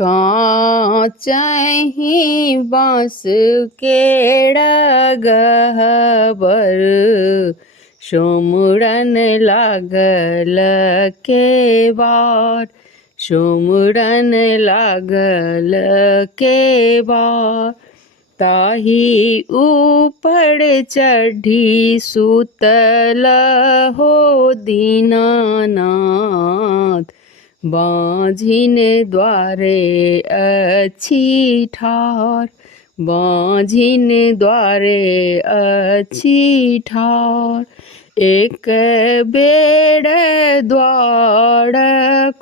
काँचहि बाँस के डगहबर सोमरन लागल केबाड़, सोमरन लागल केबाड़। ताहि ऊपर चढ़ी सुतल हो दीनानाथ, बाँझिन द्वारे अछि ठाढ़, बाँझिन द्वारे अछि ठाढ़। एक बेर द्वार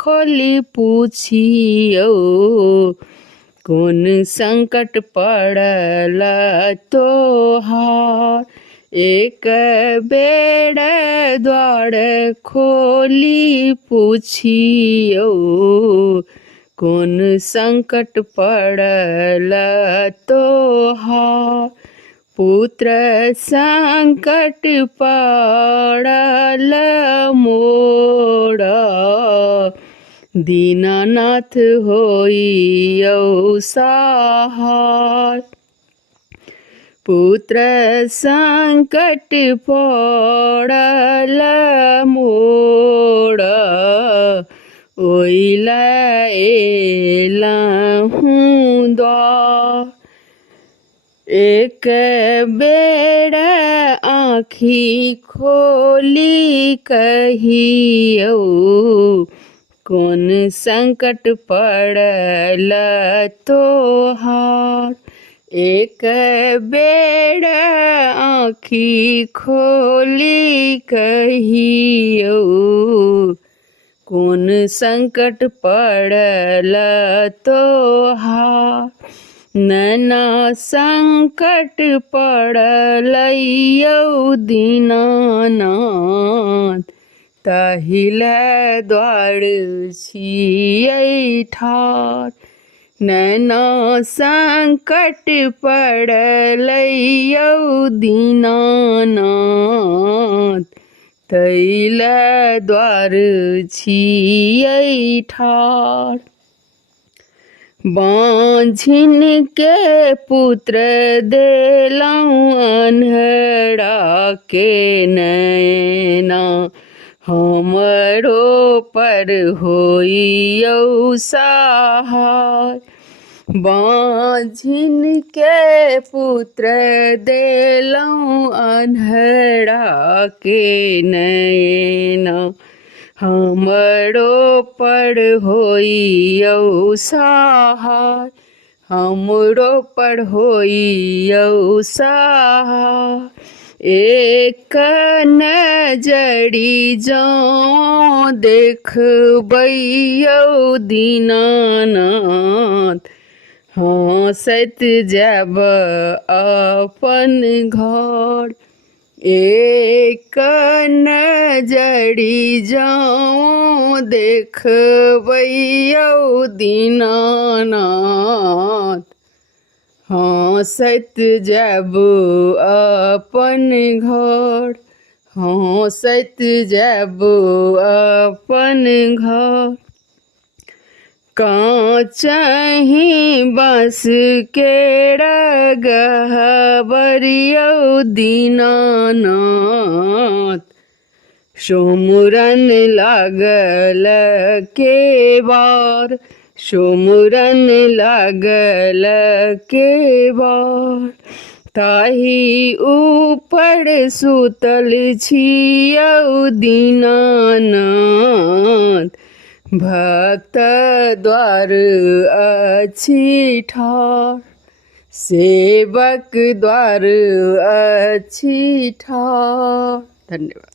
खोलि पुछियौ, कोन संकट पड़ल तोहार। एक बेर द्वार खोलि पुछियौ, कोन संकट पड़ल तोहार। पुत्र संकट पड़ल मोरा, दीनानाथ होइयौ सहाय। पुत्र संकट पड़ल मोरा, ओइला एलहुँ द्वार। एक बेर आँखि खोलि कहियौ, कोन संकट पड़ल तोहार। एक बेर आँखि खोलि कहियौ, कोन संकट पड़ल तोहार। नाना संकट पड़लैयौ दीनानाथ, ताहिले द्वार छियै ठाढ़। नाना संकट पड़लैयौ दीनानाथ, ताहिले द्वार छियै ठाढ़। बाँझिन के पुत्र देलहुँ अन्हरा के नैना, हमरो पर होइयौ सहाय। बाँझिन के पुत्र देलहुँ अन्हरा के नैना, हमरो पर होइयौ सहाय, हमरो पर होइयौ सहाय। एक नजरि जँ देखबैयौ दीनानाथ, हँसैत जायब अपन घर। एक नजरि जँ देखबैयौ दीनानाथ, हँसैत जायब अपन घर, हँसैत जायब अपन घर। काँचहि बाँस के डगहबरियौ दीनानाथ, सोमरन लागल केबाड़, सोमरन लागल केबाड़। ताहि ऊपर सुतल छियौ दीनानाथ, भक्त द्वार अछि ठाढ़, सेवक द्वार अछि ठाढ़। धन्यवाद।